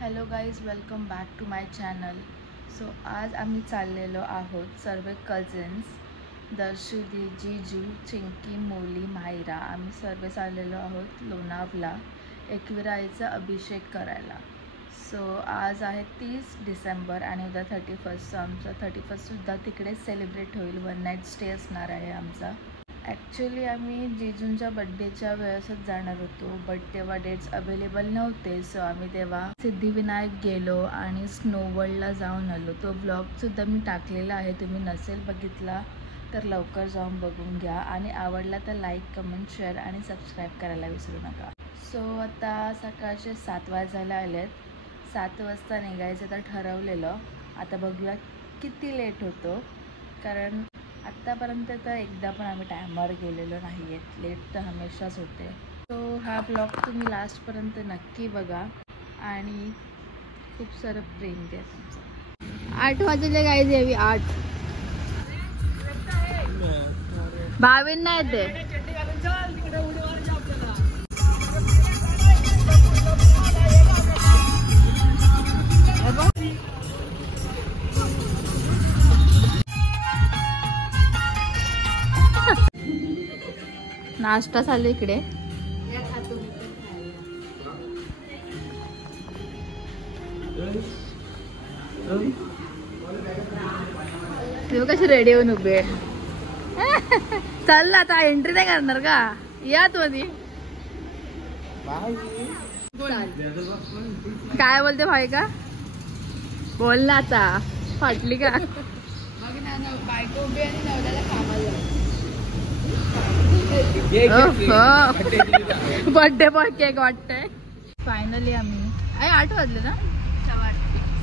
Hello guys, welcome back to my channel. So आज आम्ही चाललेलो आहोत सर्व कझन्स, दर्शुदी, जीजू, चिंकी, मोली, मायरा. आम्ही सर्व चाललेलो आहोत लोणावला एकविराईचा अभिषेक करायला. सो आज आहे 30 डिसेंबर आणि उद्या 31. सो आमचा 31सुद्धा तिकडेच सेलिब्रेट होईल. 1 नाईट स्टे असणार आहे आमचा. ॲक्च्युली आम्ही जीजूंच्या बड्डेच्या वेळेसच जाणार होतो, बट तेव्हा डेट्स अवेलेबल नव्हते. सो आम्ही तेव्हा सिद्धिविनायक गेलो आणि स्नोवर्ल्डला जाऊन आलो. तो व्लॉगसुद्धा मी टाकलेला आहे, तुम्ही नसेल बघितला तर लवकर जाऊन बघून घ्या. आणि आवडला तर लाईक, कमेंट, शेअर आणि सबस्क्राईब करायला विसरू नका. सो आता सकाळचे 7 वाजायला आलेत. 7 वाजता निघायचं तर ठरवलेलं. आता बघूया किती लेट होतो, कारण आत्तापर्यंत तर एकदा पण आम्ही टायमावर गेलेलो नाही आहेत. लेट तर हमेशाच होते. सो हा ब्लॉग तुम्ही लास्टपर्यंत नक्की बघा आणि खूप सारं प्रेम द्या तुमचं. 8 वाजले गाईज, यावी 8. भावेन नाही येते. नाश्ता चालू इकडे. तुम्ही कशी रेडी होऊन उभे. चाललं आता एंट्री नाही करणार का? यात मध्ये काय बोलते भाई का? बोल ना आता. फाटली का? बायको उभी आणि नवऱ्याला कामाला. बर्थडे बॉय केक वाटतंय. फायनली आम्ही 8 वाजले ना,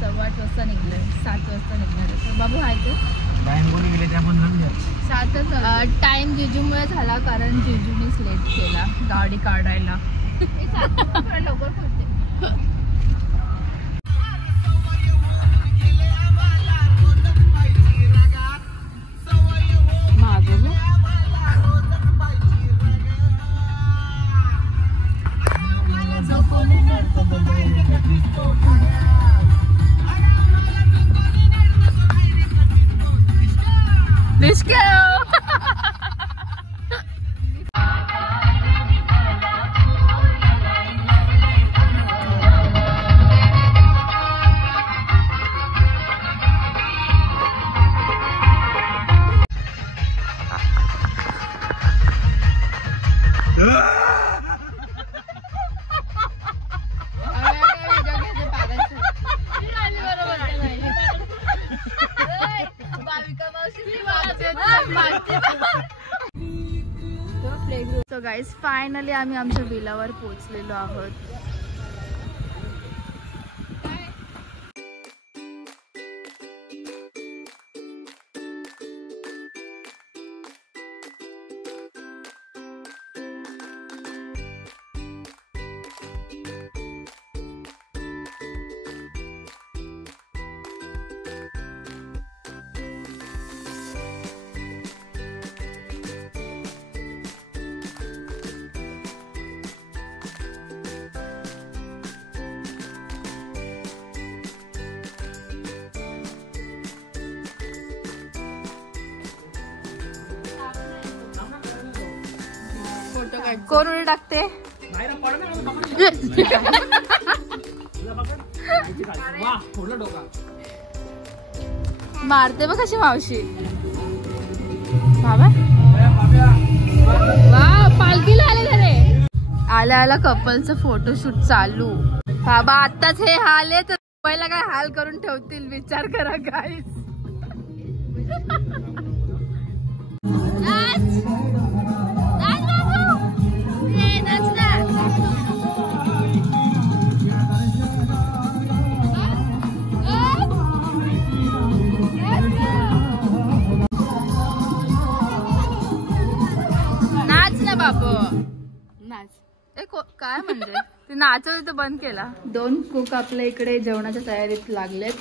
8:15 वाजता निघलोय. 7 वाजता निघणार आहे. बाबू आहे ते 7च टाइम जिजूमुळे झाला, कारण जिजूनीच लेट केला गाडी काढायला. लवकर पोहोचते. सो गाईज, फायनली आम्ही आमच्या विलावर पोहोचलेलो आहोत. कोण उडी टाकते? मारते बघ कशी मावशी बाबा वा पालखीला आले रे आल्या आल्या कपलचं फोटोशूट चालू बाबा आताच हे हाल आहे तर पहिला काय हाल करून ठेवतील विचार करा गाईस नाच ना बाबू नाच काय म्हणजे ते नाचव तर बंद केला 2 कुक आपल्या इकडे जेवणाच्या तयारीत लागलेत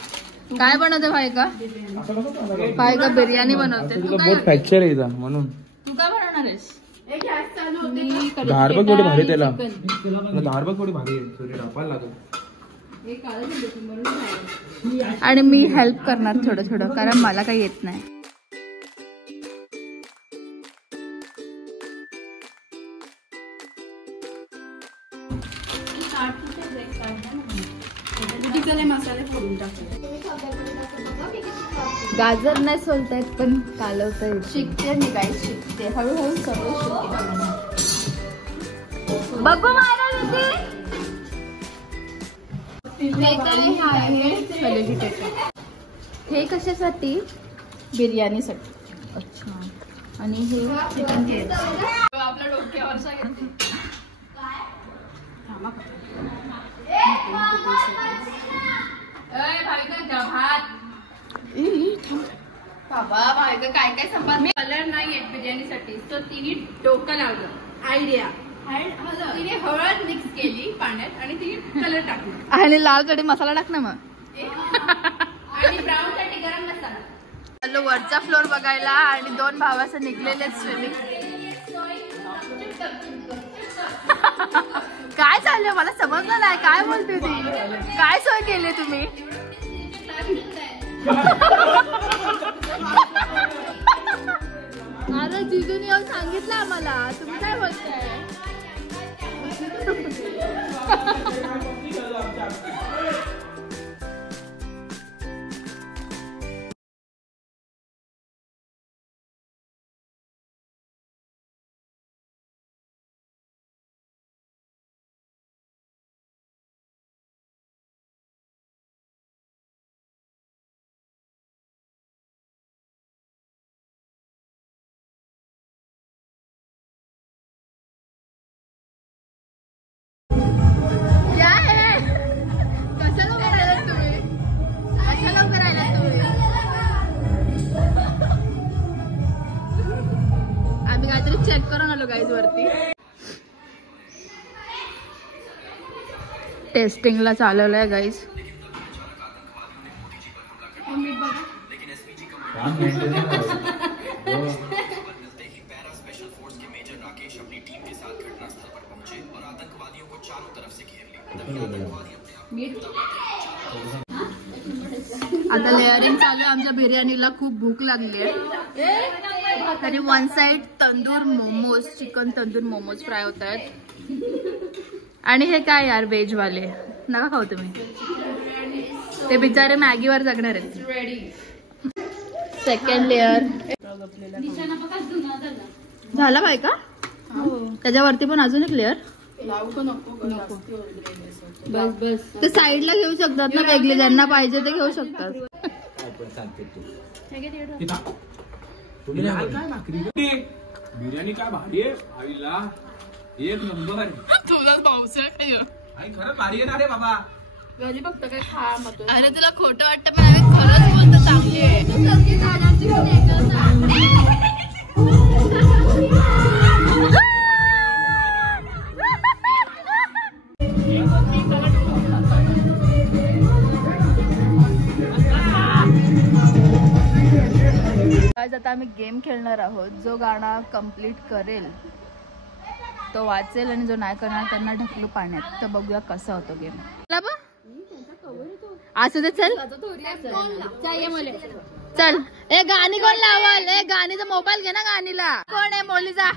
काय बनवते भाई का बिर्याणी बनवते तू काय फ्रॅक्चर आहे म्हणून तू काय बनवणार आहेस धार बघ थोडी भारी त्याला धार बघ थोडी भारी आणि मी हेल्प करणार थोडं थोडं कारण मला काही येत नाही मसाले फोडून गाजर नाही सोलतायत पण कालवता शिकते मी काय शिकते हळूहळू सगळं शिकते बघू हे कशासाठी बिर्याणीसाठी अच्छा आणि हे चिकन आपल्या डोक्यावरचा घेते बाबा भाई काय काय संपाद कलर नाही येत बिर्याणीसाठी तर तिने डोकं लावलं आयडिया तिने हळद मिक्स केली पाण्यात आणि तिने कलर टाकला आणि लाल कडे मसाला टाक ना मग आणि ब्राऊन साठी गरम मसाला चाललो वरचा फ्लोर बघायला आणि 2 भावाचं निघलेले स्विमिंग काय चाललंय मला समजलं नाही काय बोलते ती काय सोय केली तुम्ही अरे जिजून येऊन सांगितलं आम्हाला तुम्ही काय बोलताय चेक करून आलो गाईज वरती टेस्टिंगला चालवलंय गाईज आता लेअरिंग चालू आहे आमच्या बिर्याणीला खूप भूक लागली आहे तरी 1 side tandoor momos chicken tandoor momos fry होत आहेत आणि हे काय यार व्हेज वाले नका खाऊ तुम्ही ते बिचारे मॅगीवर जगणार आहेत सेकंड लेअर झाला बाय का त्याच्यावरती पण अजून एक लेअर बस बस ते साईडला घेऊ शकतात ना वेगळे ज्यांना पाहिजे ते घेऊ शकतात बिर्याणी काय भारी आहे आईला एक नंबर तुझाच पाऊस आहे आई खरंच भारी आहे ना रे बाबा घरी फक्त काय खा मत अरे तुला खोटं वाटतं पण आम्ही खरंच बोलतो चांगली आहे आज आता आम्ही गेम खेळणार आहोत जो गाणं कंप्लीट करेल तो वाचेल आणि जो नाही करणार त्यांना ढकलू पाण्यात तर बघूया कसा होतो गेम असू दे चल चल ए गाणी कोण लावाल ए गाणीचा मोबाईल घे ना गाणीला कोण आहे मोलीचा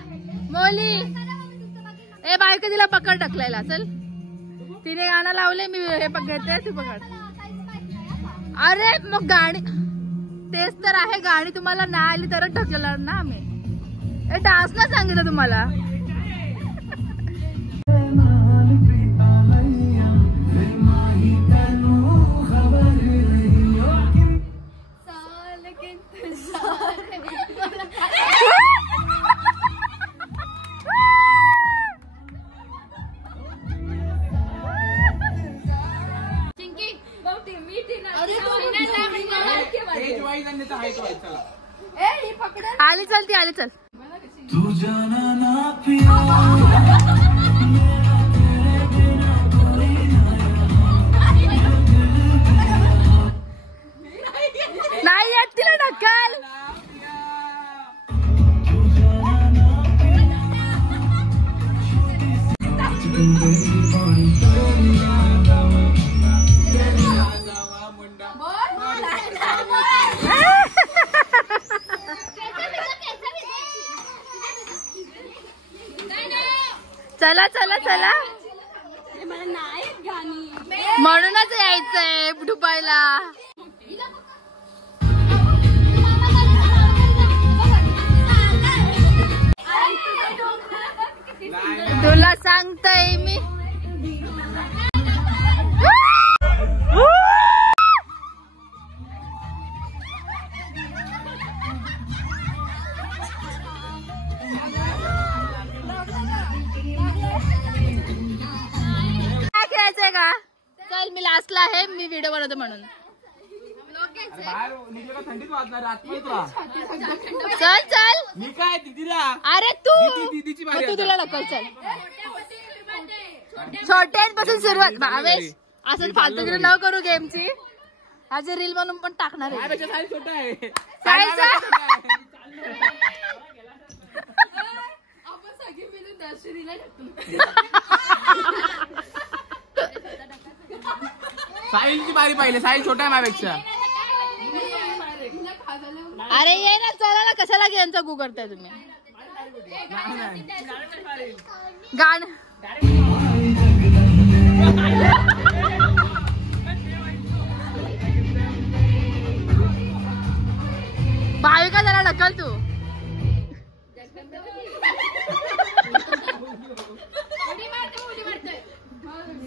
मोली ए बायका तिला पकड ढकलायला चल तिने गाणं लावले मी हे पकडते तू पकड अरे मग गाणी तेच तर आहे, गाणी तुम्हाला नाही आली तर ढकलणार ना आम्ही. डान्स ना सांगितलं तुम्हाला. आली चलती आली चल. नाही येत तिला ढकल. चला चला चला, म्हणूनच यायचंय डुबायला. तुला सांगतय मी. खेळायचंय का? चल मी लास्टला आहे, मी व्हिडिओ बनवतो म्हणून. चल चल. मी काय दीदीला. अरे तू दीदीची मग तू तुला ढकल. चल छोट्यांपासून सुरुवात. भावेश असं फालतूगिरी न करू गेमची. आज रील बनवून पण टाकणार आहे. छोटा आहे. साहिलची बारी पाहिली. साहिल छोटा आहे माझ्यापेक्षा. अरे ये ना, चला ना. कशाला यांचा गु करताय तुम्ही? गाणं भाविका जरा ढकल तू.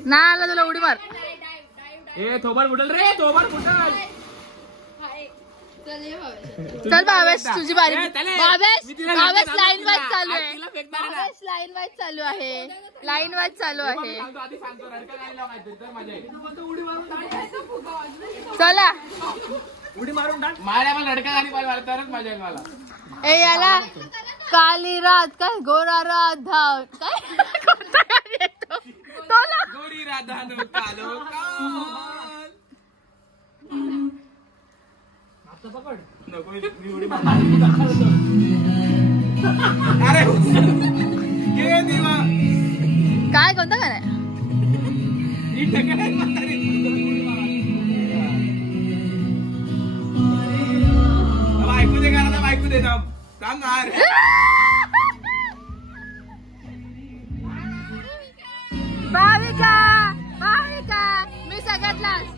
ना आला तुला उडी मार. ए थोबाड फुटल रे, थोबाड फुटल. चल भावेश तुझी बारी. भावेश भावेश लाईन वाईज चालू आहे. भावेश लाईन वाईज चालू आहे. लाईन वाईज चालू आहे. चला उडी मारून टाक. मला लडका गाडी मारतानाच मजा येईल मला. ए याला काली रात काय गोरा राधा काय कोणता गाणी येतो तो ना. गोरी राधा नो कालो काल. नको मी उडी मारणार. अरे ये देवा. काय कोणता गाणं आहे? ऐकू दे गाणं. ऐकू दे सांग. भाविका भाविका मी सगळ्यात लास्ट.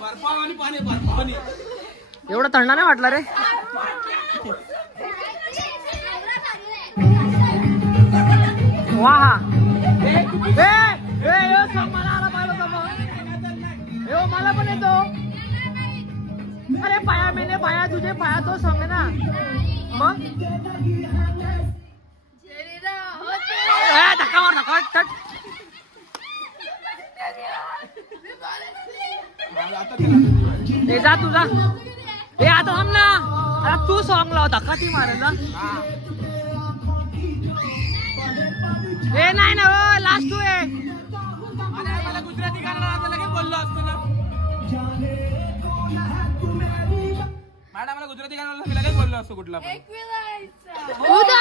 बर्फावानी पाणी बर्फावानी. एवढं थंड नाही वाटलं रे. वा मला पण येतो. अरे पाया मैंने पाया तुझे पाया तो सॉन्ग ना. मग धक्का मार नका. जा तुझा. हे आता थांब ना. अरे तू सॉन्ग लाव. धक्का ती मारेल ना. हे नाही ना लास्ट तू आहे. मला गुजराती गाणं लगेच बोललो असतो ना. मॅडम मला गुजराती गाणं लगेच बोललो असतो कुठला पण. उदा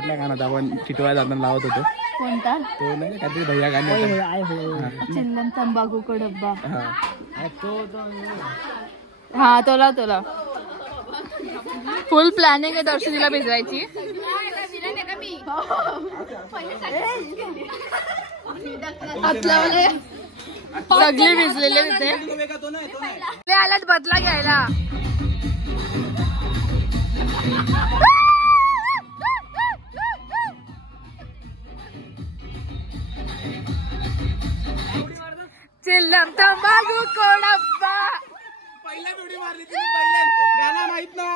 कुठला गाणं होता आपण चितवाय जाताना लावत होतो कोणता तो नाही काहीतरी भैया गाणे चिल्लम तंबाखू को डब्बा हा हा तोला फुल प्लॅनिंग आहे दर्शनीला भिजवायची आपल्यावाले सगळे भिजलेले तिथे ते आल्यात बदला घ्यायला चिल्लम तंबाखू को डब्बा पहिला व्हिडिओ मारली तुम्ही पहिले गाणं माहित ना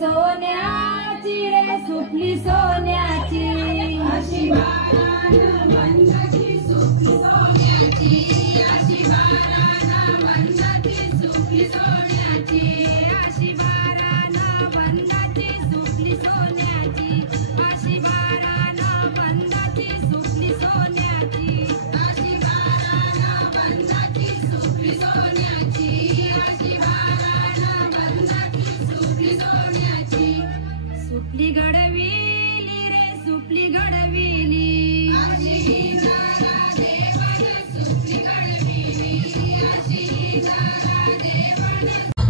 सोन्याची रे सुपली सोन्याची अशी बारानं मंदाची सुपली सोन्याची अशी बारानं मंदाची सुपली सोन्याची अशी बारानं मंदाची सुपली सोन्याची अशी बारानं मंदाची सुपली सोन्याची अशी बारानं मंदाची सुपली सोन्याची अशी बारानं मंदाची सुपली सोन्याची सुपली गडविली रे सुपली गडविली अशी जारा देवाने सुपली गडविली अशी जारा देवाने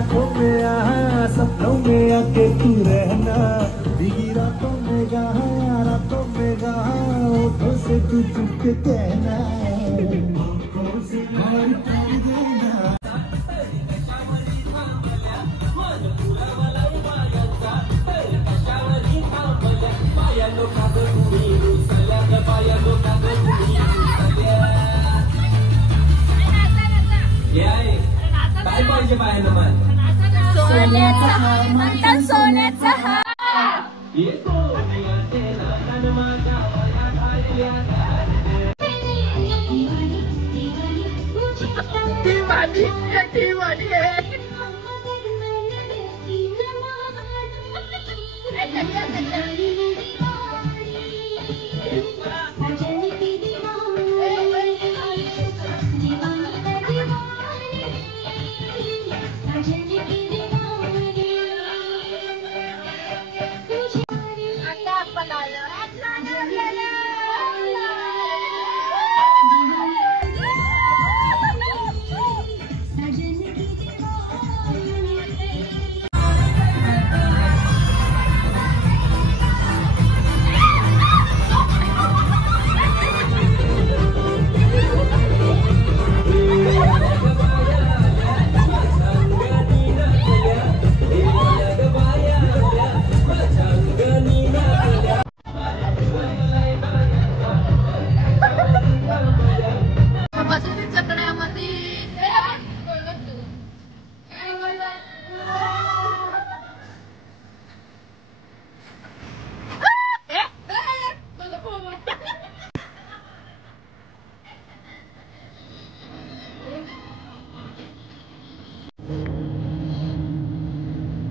आंखों में यहाँ सपनों में आके तू रहना भीगी रातों में जहाँ रातों में जहाँ होठों से तू चुप के कहना आंखों से हार कर देना काय पाहिजे पाहायला मन सोन्याचा हार सोन्याचा हार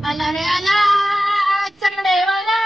आला रे आला चकडेवाला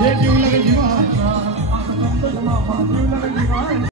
ये जीव लगे जीवा